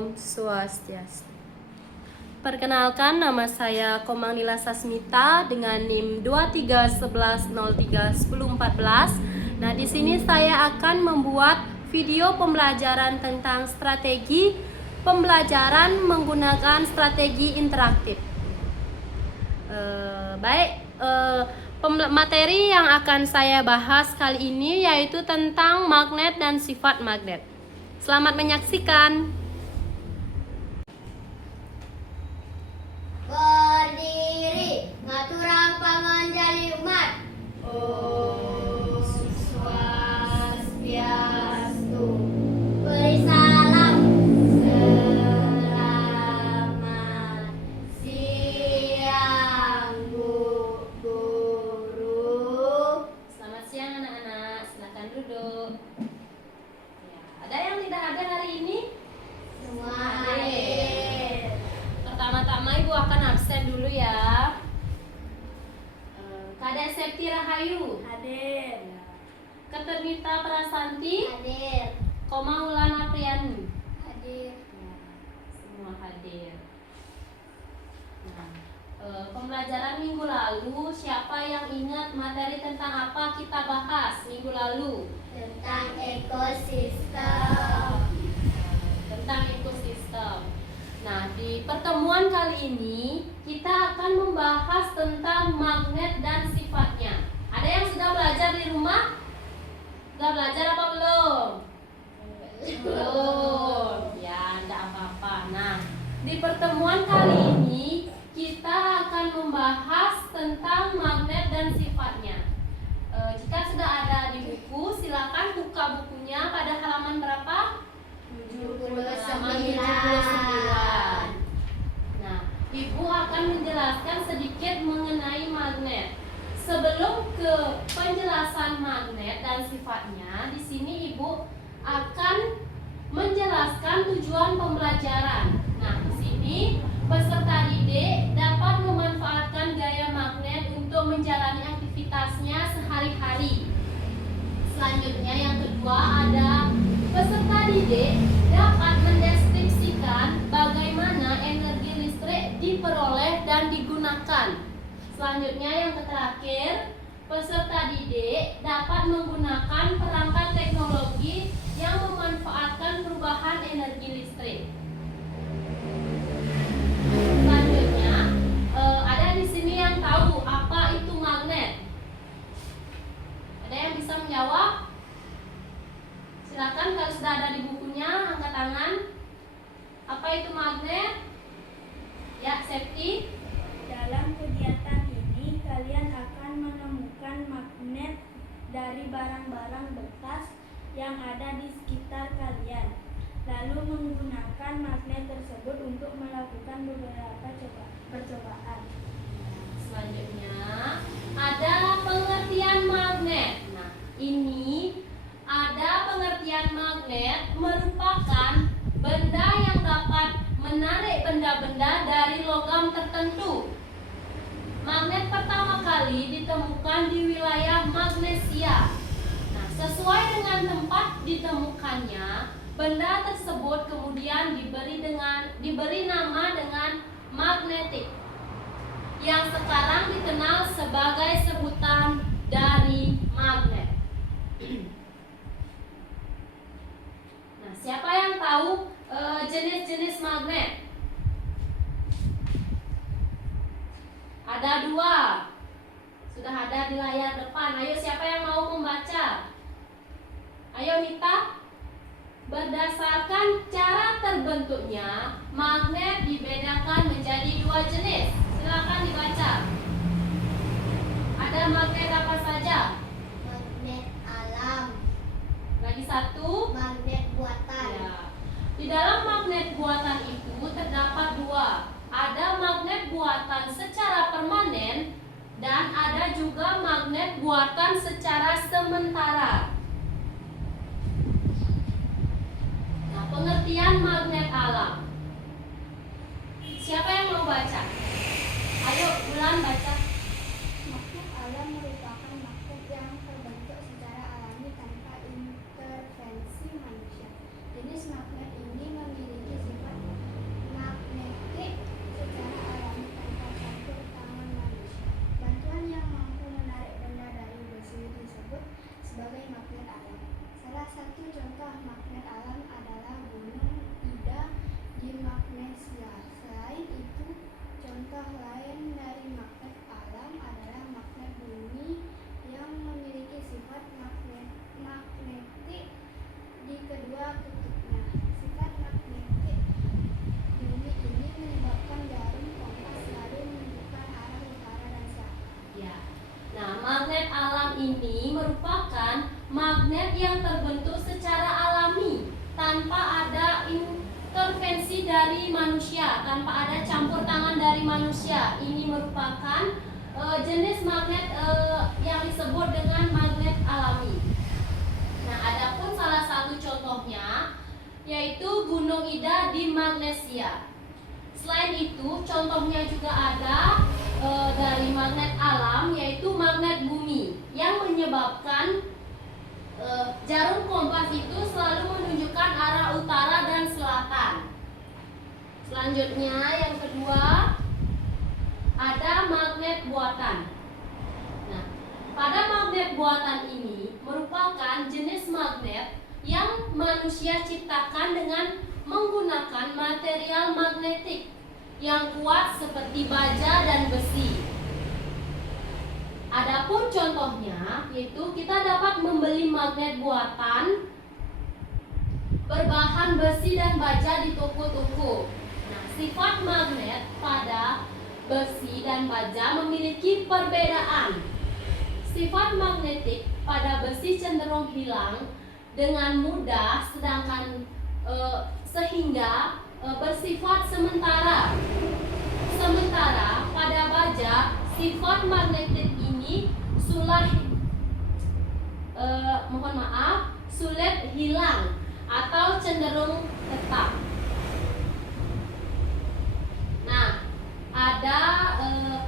Om Swastiastu. Perkenalkan, nama saya Komang Nila Sasmita dengan NIM 2311031014. Nah, di sini saya akan membuat video pembelajaran tentang strategi pembelajaran menggunakan strategi interaktif. Materi yang akan saya bahas kali ini yaitu tentang magnet dan sifat magnet. Selamat menyaksikan. Berdiri, ngaturang panganjali umat. Om Swastiastu. Beri salam. Selamat siang, Bu Guru. Selamat siang anak-anak, silakan duduk. Ya, ada yang tidak hadir hari ini? Semua hadir. Pertama-tama Ibu akan absen dulu ya. Kadek Septi Rahayu hadir. Keternita Prasanti, Hadir. Koma Ulana Priyani, Hadir. semua hadir. Nah, pembelajaran minggu lalu, siapa yang ingat materi tentang apa kita bahas minggu lalu? Tentang ekosistem. Tentang ekosistem. Nah, di pertemuan kali ini kita akan membahas tentang magnet dan sifatnya. Ada yang sudah belajar di rumah? Sudah belajar apa belum? Belum. Ya, tidak apa-apa. Nah, di pertemuan kali ini kita akan membahas tentang magnet dan sifatnya. Jika sudah ada di buku, silakan buka bukunya pada halaman berapa? 79. Nah, Ibu akan menjelaskan sedikit mengenai magnet. Sebelum ke penjelasan magnet dan sifatnya, di sini Ibu akan menjelaskan tujuan pembelajaran. Nah, di sini peserta didik dapat memanfaatkan gaya magnet untuk menjalani aktivitasnya sehari-hari. Selanjutnya yang kedua ada peserta didik dapat mendeskripsikan bagaimana energi listrik diperoleh dan digunakan. Selanjutnya yang terakhir, peserta didik dapat menggunakan perangkat teknologi yang memanfaatkan perubahan energi listrik. Selanjutnya, ada di sini yang tahu apa itu magnet. Ada yang bisa menjawab? Silakan kalau sudah ada di bukunya, angkat tangan. Apa itu magnet? Ya, Septi. Dalam kegiatan ini, kalian akan menemukan magnet dari barang-barang bekas yang ada di sekitar kalian. Lalu menggunakan magnet tersebut untuk melakukan beberapa percobaan. Selanjutnya, ada pengertian magnet. Nah, ini ada pengertian magnet merupakan benda yang dapat menarik benda-benda dari logam tertentu. Magnet pertama kali ditemukan di wilayah Magnesia. Nah, sesuai dengan tempat ditemukannya, benda tersebut kemudian diberi nama dengan magnetik, yang sekarang dikenal sebagai sebutan dari magnet. Nah, siapa yang tahu jenis-jenis magnet? Ada 2. Sudah ada di layar depan. Ayo, siapa yang mau membaca? Ayo Nita. Berdasarkan cara terbentuknya, magnet dibedakan menjadi 2 jenis. Silakan dibaca. Ada magnet apa saja? Magnet alam. Lagi 1. Magnet buatan. Ya. Di dalam magnet buatan itu terdapat 2. Ada magnet buatan secara permanen dan ada juga magnet buatan secara sementara. Nah, pengertian magnet alam. Siapa yang mau baca? Ayo, Bulan baca. Makhluk alam merupakan makhluk yang terbentuk secara alami tanpa intervensi manusia. Jenis magnet ini memiliki sifat contoh magnet alam adalah gunung Ida di Magnesia. Selain itu, contoh lain dari magnet alam adalah magnet bumi yang memiliki sifat magnetik di kedua kutubnya. Sifat magnetik bumi ini menyebabkan jarum kompas selalu menunjukkan arah utara dan selatan. Ya. Nah, magnet alam ini merupakan magnet yang terbentuk secara alami tanpa ada intervensi dari manusia, tanpa ada campur tangan dari manusia. Ini merupakan jenis magnet yang disebut dengan magnet alami. Nah, adapun salah satu contohnya yaitu Gunung Ida di Magnesia. Selain itu, contohnya juga ada dari magnet alam yaitu magnet bumi yang menyebabkan jarum kompas itu selalu menunjukkan arah utara dan selatan. Selanjutnya yang kedua ada magnet buatan. Nah, pada magnet buatan ini merupakan jenis magnet yang manusia ciptakan dengan menggunakan material magnetik yang kuat seperti baja dan besi. Adapun contohnya yaitu kita dapat membeli magnet buatan berbahan besi dan baja di toko-toko. Nah, sifat magnet pada besi dan baja memiliki perbedaan. Sifat magnetik pada besi cenderung hilang dengan mudah, sedangkan sehingga bersifat sementara. Sementara pada baja sifat magnetik ini sulit hilang atau cenderung tetap. Nah, ada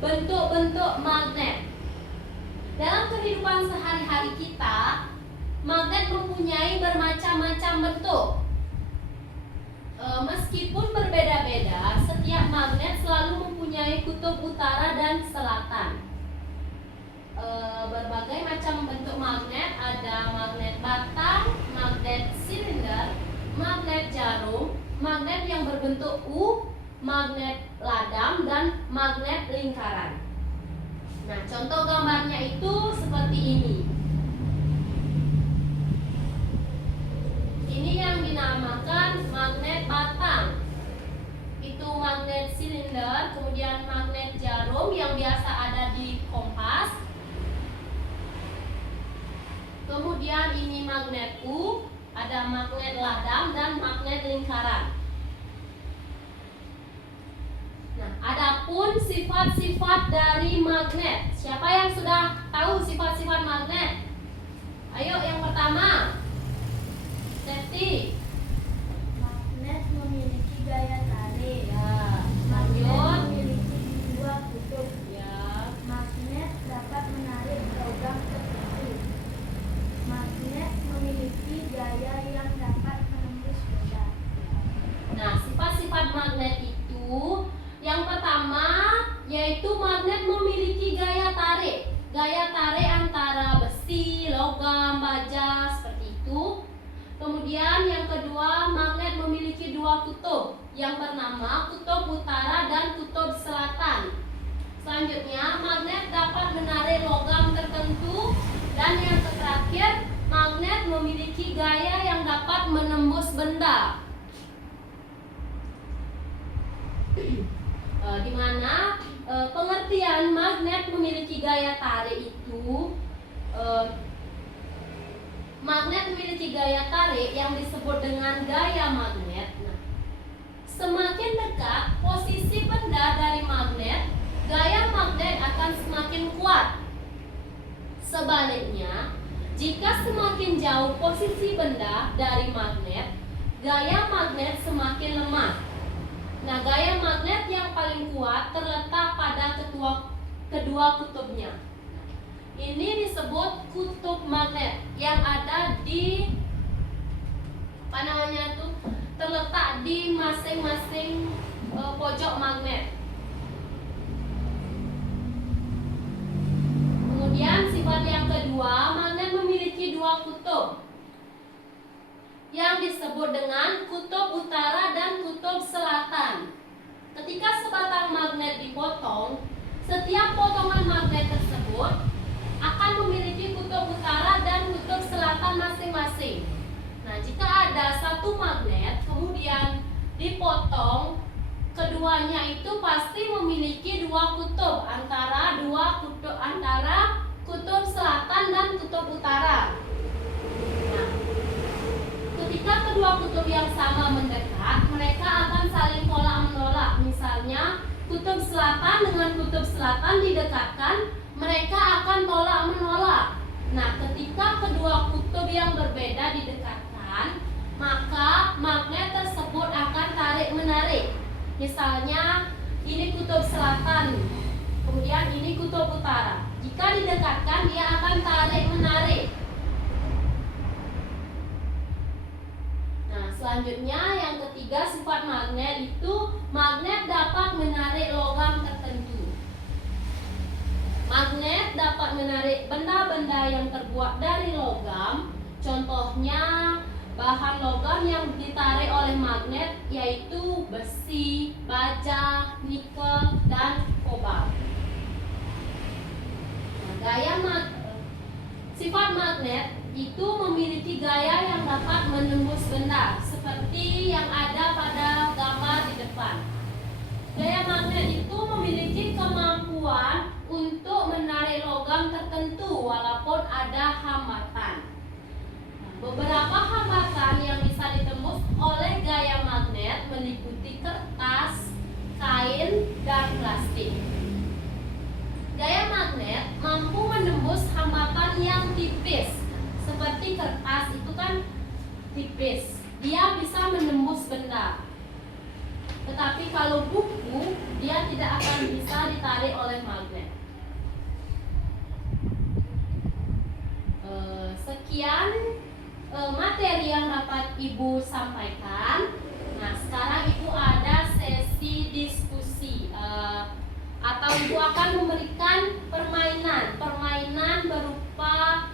bentuk-bentuk magnet. Dalam kehidupan sehari-hari kita, magnet mempunyai bermacam-macam bentuk. Meskipun berbeda-beda, setiap magnet selalu mempunyai kutub utara dan selatan. Berbagai macam bentuk magnet, ada magnet batang, magnet silinder, magnet jarum, magnet yang berbentuk U, magnet ladam, dan magnet lingkaran. Nah, contoh gambarnya itu seperti ini. Ini yang dinamakan magnet batang. Itu magnet silinder, kemudian magnet jarum yang biasa ada di kompas. Kemudian ini magnet U, ada magnet ladam dan magnet lingkaran. Nah, adapun sifat-sifat dari magnet. Siapa yang sudah tahu sifat-sifat magnet? Ayo, yang pertama. Safety. Magnet memiliki gaya tarik. Ya. Magnet Lanjut. memiliki dua kutub. Ya. Magnet dapat menarik logam tertentu. Magnet memiliki gaya yang dapat menembus benda. Nah, sifat-sifat magnet itu yang pertama yaitu magnet memiliki gaya tarik. Gaya tarik antara besi, logam, baja seperti itu. Kemudian yang kedua, magnet memiliki dua kutub yang bernama kutub utara dan kutub selatan. Selanjutnya, magnet dapat menarik logam tertentu. Dan yang terakhir, magnet memiliki gaya yang dapat menembus benda. Di mana pengertian magnet memiliki gaya tarik itu magnet memiliki gaya tarik yang disebut dengan gaya magnet. Nah, semakin dekat posisi benda dari magnet, gaya magnet akan semakin kuat. Sebaliknya, jika semakin jauh posisi benda dari magnet, gaya magnet semakin lemah. Nah, gaya magnet yang paling kuat terletak pada kedua kutubnya. Ini disebut kutub magnet yang ada di terletak di masing-masing pojok magnet. Kemudian sifat yang kedua, magnet memiliki dua kutub. yang disebut dengan kutub utara dan kutub selatan. Ketika sebatang magnet dipotong, setiap potongan magnet tersebut akan memiliki kutub utara dan kutub selatan masing-masing. Nah, jika ada satu magnet kemudian dipotong, keduanya itu pasti memiliki dua kutub antara kutub selatan dan kutub utara. Nah, ketika kedua kutub yang sama mendekat, mereka akan saling tolak-menolak. Misalnya, kutub selatan dengan kutub selatan didekatkan, mereka akan tolak-menolak. Nah, ketika kedua kutub yang berbeda didekatkan, maka magnet tersebut akan tarik-menarik. Misalnya, ini kutub selatan, kemudian ini kutub utara. Jika didekatkan, dia akan tarik-menarik. Nah, selanjutnya yang ketiga sifat magnet itu magnet dapat menarik logam tertentu. Magnet dapat menarik benda-benda yang terbuat dari logam. Contohnya bahan logam yang ditarik oleh magnet yaitu besi, baja, nikel, dan kobalt. Nah, sifat magnet itu memiliki gaya yang dapat menembus benda, seperti yang ada pada gambar di depan. Gaya magnet itu memiliki kemampuan untuk menarik logam tertentu walaupun ada hambatan. Beberapa hambatan yang bisa ditembus oleh gaya magnet meliputi kertas, kain, dan plastik. Gaya magnet mampu menembus hambatan yang tipis, seperti kertas itu kan tipis, dia bisa menembus benda. Tetapi kalau buku, dia tidak akan bisa ditarik oleh magnet. Sekian materi yang dapat Ibu sampaikan. Nah, sekarang Ibu ada sesi diskusi atau Ibu akan memberikan permainan berupa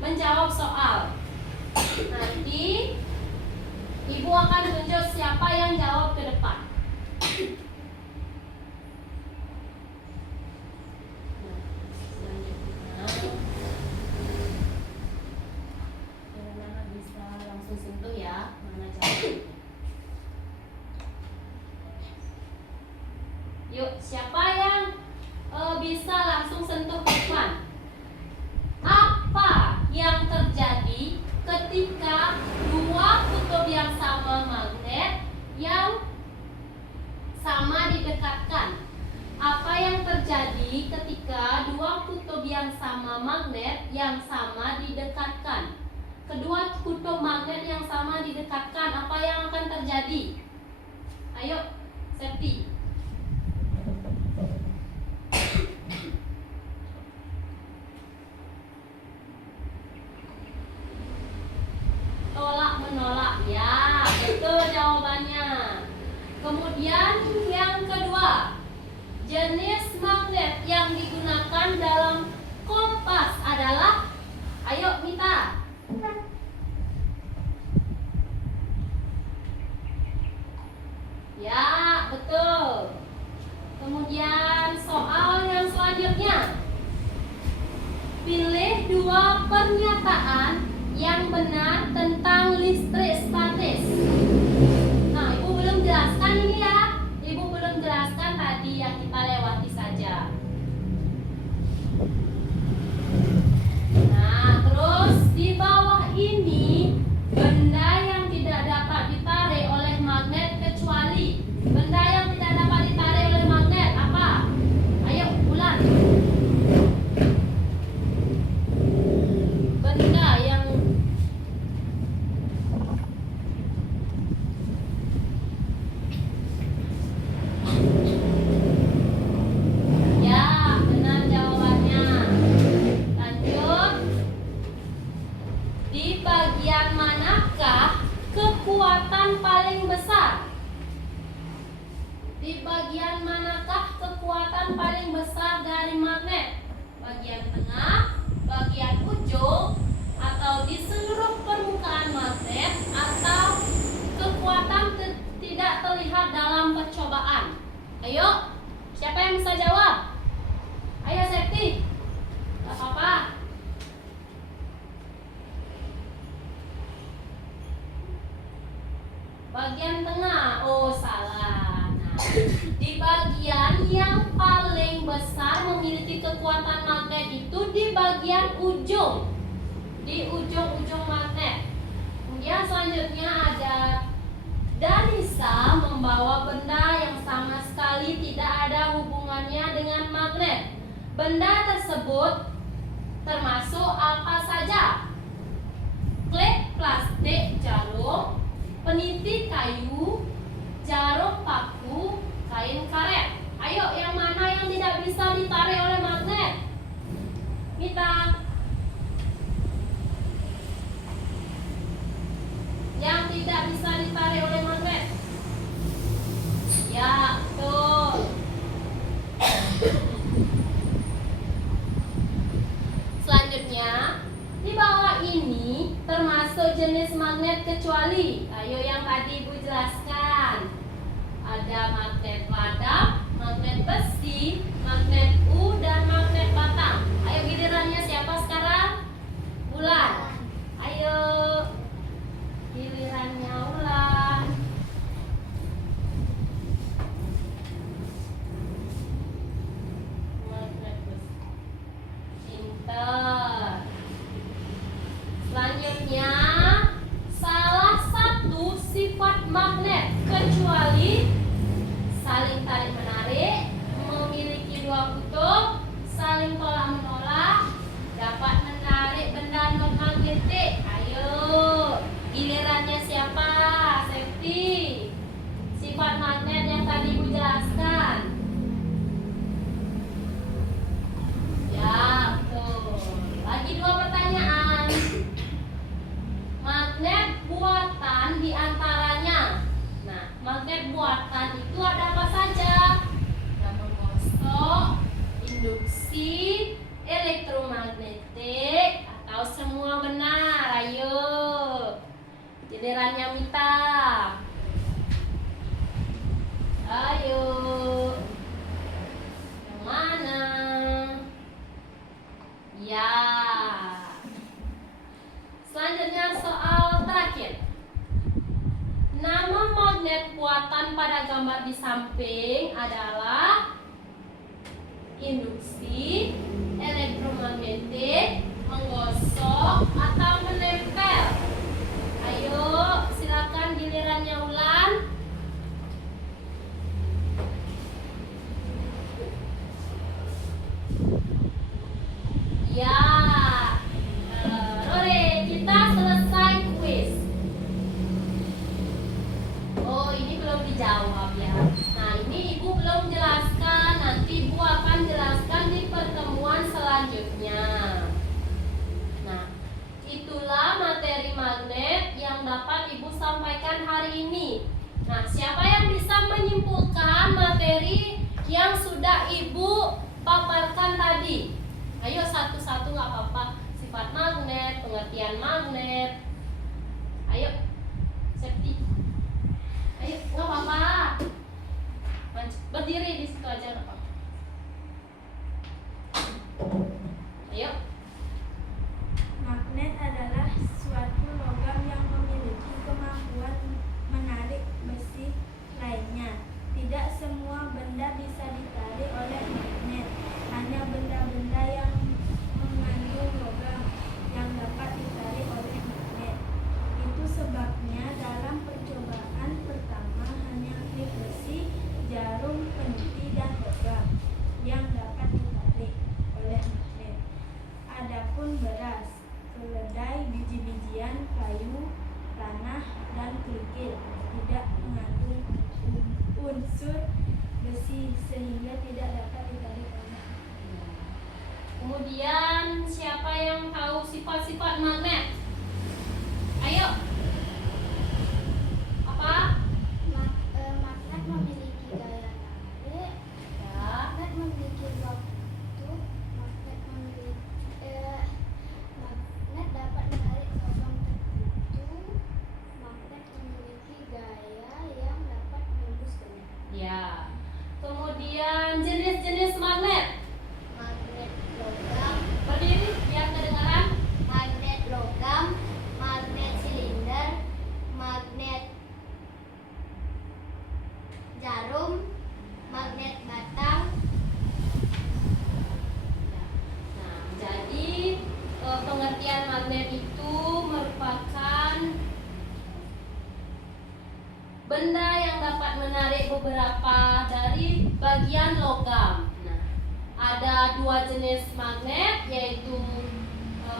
menjawab soal. Nanti Ibu akan tunjuk siapa yang jawab ke depan. Bisa langsung sentuh ya, mana jawab. Yuk, siapa yang bisa langsung sentuh ke depan? Apa yang terjadi ketika dua kutub yang sama magnet yang sama didekatkan? Apa yang terjadi ketika dua kutub yang sama magnet yang sama didekatkan? Kedua kutub magnet yang sama didekatkan, apa yang akan terjadi? Ayo, Septi. Tolak menolak, ya, betul jawabannya. Kemudian yang kedua, jenis magnet yang digunakan dalam kompas adalah, ayo Mita. Ya, betul. Kemudian soal yang selanjutnya, pilih dua pernyataan yang benar tentang listrik statis. Nah, Ibu belum jelaskan ini ya. Ibu belum jelaskan tadi, yang kita lewati saja. Nah, terus di bawah ini benda yang tidak dapat ditarik oleh magnet kecuali. Benda yang tidak dapat ditarik oleh magnet apa? Ayo, ulang. Benda yang bagian manakah kekuatan paling besar dari magnet? Bagian tengah, bagian ujung, atau di seluruh permukaan Ayo, siapa yang bisa jawab? Ayo Septi. Gak apa-apa. Bagian tengah. Oh, salah. Nah, di bagian yang paling besar memiliki kekuatan magnet itu di bagian ujung. Di ujung-ujung magnet. Kemudian selanjutnya ada Danisa membawa benda yang sama sekali tidak ada hubungannya dengan magnet. Benda tersebut termasuk apa saja? Klip plastik jarum, peniti kayu, jarum paku, kain karet. Ayo, yang mana yang tidak bisa ditarik oleh magnet? Mita. Yang tidak bisa ditarik oleh magnet. Ya, betul. Selanjutnya, di bawah ini termasuk jenis magnet kecuali. Ayo yang tadi Ibu jelaskan. Ada magnet padat, magnet besi, magnet U, dan magnet batang. Ayo gilirannya siapa sekarang? Bulan. Ayo. Gilirannya Ulan. Magnet besi. Pinter. Selanjutnya, salah satu sifat magnet kecuali saling tarik menarik, memiliki dua kutub, saling tolak menolak, dapat menarik benda non magnetik. Ayo, gilirannya siapa? Septi. Sifat magnet yang tadi Ibu jelaskan. Ya, betul. Lagi dua pertanyaan. Magnet buatan diantaranya. Nah, magnet buatan itu ada apa saja? Ada menggosok, induksi, elektromagnetik, atau semua benar. Ayo, gilirannya Mita. Ayo, yang mana? Ya. Selanjutnya soal terakhir. Nama magnet buatan pada gambar di samping adalah induksi, elektromagnetik, menggosok, atau menempel. Ayo, silakan gilirannya Ulan. Ya. Rore, kita selesai kuis. Oh, ini belum dijawab ya. Nah, ini Ibu belum jelaskan. Nanti Ibu akan jelaskan di pertemuan selanjutnya. Nah, itulah materi magnet yang dapat Ibu sampaikan hari ini. Nah, siapa yang bisa menyimpulkan materi yang sudah Ibu paparkan tadi? Ayo satu-satu, nggak apa-apa. Sifat magnet, pengertian magnet. Ayo, Septi. Ayo, nggak apa-apa. Berdiri di situ aja, nggak apa-apa. Ayo. Magnet adalah suatu logam yang memiliki kemampuan menarik besi lainnya. Tidak semua benda bisa ditarik oleh magnet. Hanya benda-benda yang mengandung logam yang dapat ditarik oleh magnet. Itu sebabnya dalam percobaan pertama hanya klip besi, jarum, peniti, dan logam yang dapat ditarik oleh magnet. Adapun beras, keledai, biji-bijian, kayu, tanah, dan kerikil tidak mengandung unsur besi sehingga tidak dapat ditarik oleh magnet. Kemudian siapa yang tahu sifat-sifat magnet? Ayo. Apa? Magnet memiliki gaya tarik. Ya. Magnet memiliki dua kutub. Magnet dapat menarik logam tertentu. Magnet memiliki gaya yang dapat menembus benda. Ya. benda yang dapat menarik beberapa dari bagian logam. Nah, ada dua jenis magnet, yaitu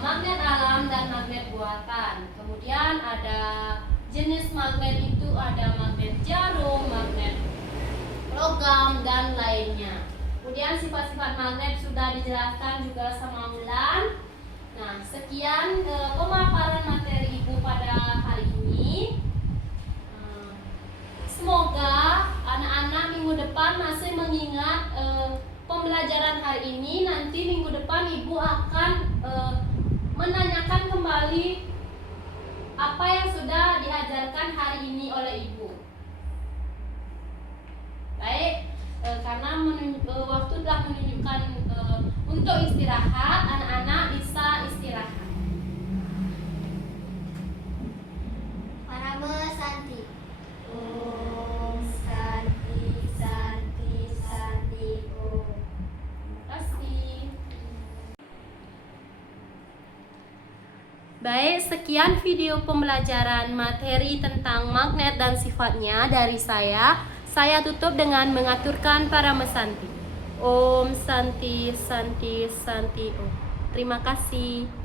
magnet alam dan magnet buatan. Kemudian ada jenis magnet itu ada magnet jarum, magnet logam, dan lainnya. Kemudian sifat-sifat magnet sudah dijelaskan juga sama Wulan. Nah, sekian pemaparan materi Ibu pada hari ini. Semoga anak-anak minggu depan masih mengingat pembelajaran hari ini. Nanti minggu depan Ibu akan menanyakan kembali apa yang sudah diajarkan hari ini oleh Ibu. Baik, karena waktu telah menunjukkan untuk istirahat, anak-anak bisa istirahat. Para Santi. Om Santi Santi Santi Om. Terima kasih. Baik, sekian video pembelajaran materi tentang magnet dan sifatnya dari saya. Saya tutup dengan mengaturkan para mesanti. Om Santi Santi Santi Om. Terima kasih.